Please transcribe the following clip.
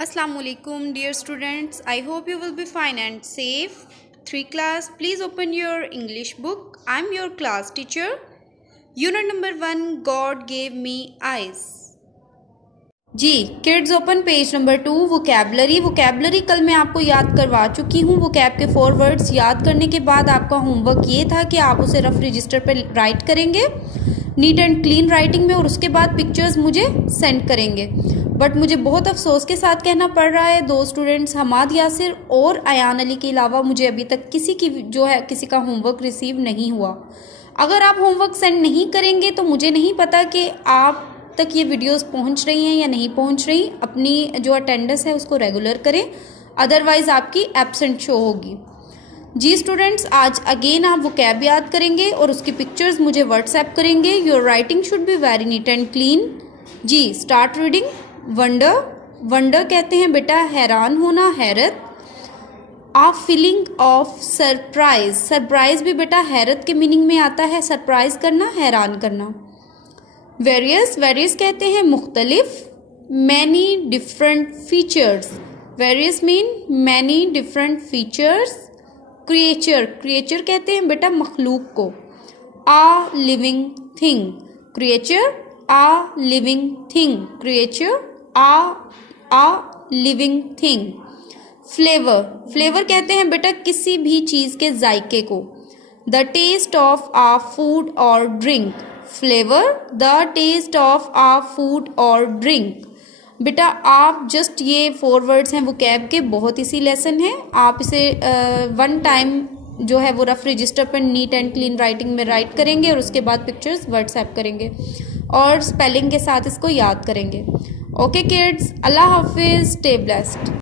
Assalamualaikum dear students, I hope you will be fine and safe. 3 class, please open your English book. I'm your class teacher. Unit number 1, God gave me eyes. जी kids open page number 2 vocabulary कल मैं आपको याद करवा चुकी हूँ। Vocab के 4 words याद करने के बाद आपका होमवर्क ये था कि आप उसे रफ रजिस्टर पर राइट करेंगे नीट एंड क्लीन राइटिंग में और उसके बाद पिक्चर्स मुझे सेंड करेंगे। बट मुझे बहुत अफसोस के साथ कहना पड़ रहा है 2 स्टूडेंट्स हमाद यासिर और अयान अली के अलावा मुझे अभी तक किसी का होमवर्क रिसीव नहीं हुआ। अगर आप होमवर्क सेंड नहीं करेंगे तो मुझे नहीं पता कि आप तक ये वीडियोस पहुंच रही हैं या नहीं पहुंच रही। अपनी जो अटेंडेंस है उसको रेगुलर करें, अदरवाइज़ आपकी एब्सेंट शो होगी। जी स्टूडेंट्स, आज अगेन आप वोकैब याद करेंगे और उसकी पिक्चर्स मुझे व्हाट्सएप करेंगे। Your writing should be very neat and clean. जी स्टार्ट रीडिंग। वंडर कहते हैं बेटा हैरान होना, हैरत। आ फीलिंग ऑफ सरप्राइज भी बेटा हैरत के मीनिंग में आता है, सरप्राइज करना, हैरान करना। वेरियस कहते हैं मुख्तलिफ। Many different features, various mean many different features. Creature कहते हैं बेटा मखलूक को। A living thing, creature a living thing, creature a living thing. Flavour कहते हैं बेटा किसी भी चीज़ के जायके को। The taste of a food और drink, flavour the taste of a food और ड्रिंक। बेटा आप जस्ट ये 4 वर्ड्स हैं वोकैब के, बहुत इसी लेसन है। आप इसे 1 टाइम जो है वो रफ रजिस्टर पर नीट एंड क्लीन राइटिंग में राइट करेंगे और उसके बाद पिक्चर्स व्हाट्सएप करेंगे और स्पेलिंग के साथ इसको याद करेंगे। ओके किड्स, अल्लाह हाफिज़, स्टे ब्लेस्ड।